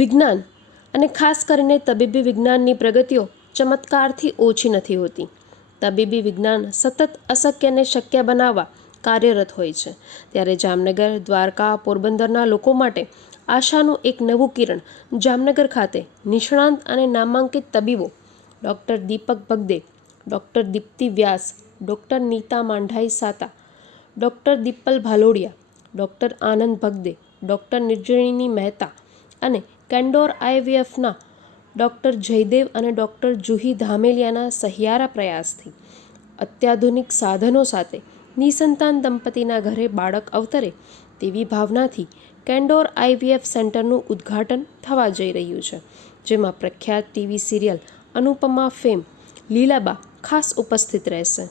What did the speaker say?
વિજ્ઞાન અને ખાસ કરીને તબીબી વિજ્ઞાનની પ્રગતિઓ ચમત્કારથી ઓછી નથી હોતી. તબીબી વિજ્ઞાન સતત અશક્યને શક્ય બનાવવા કાર્યરત હોય છે. ત્યારે જામનગર, દ્વારકા, પોરબંદરના લોકો માટે આશાનું એક નવું કિરણ જામનગર ખાતે નિષ્ણાંત અને નામાંકિત તબીબો doctor Deepak Bhagde, doctor Deepti Vyas, doctor Neeta Mandhai Sata, doctor Dipal Bhalodiya, doctor Anand Bhagde, doctor Nirjalini Mehta અને કેન્ડોર આઈવીએફના ડૉક્ટર જયદેવ અને ડૉક્ટર જુહી ધામેલિયાના સહિયારા પ્રયાસથી અત્યાધુનિક સાધનો સાથે નિસંતાન દંપતીના ઘરે બાળક અવતરે તેવી ભાવનાથી કેન્ડોર આઈવીએફ સેન્ટરનું ઉદ્ઘાટન થવા જઈ રહ્યું છે, જેમાં પ્રખ્યાત ટીવી સિરિયલ અનુપમા ફેમ લીલાબા ખાસ ઉપસ્થિત રહેશે.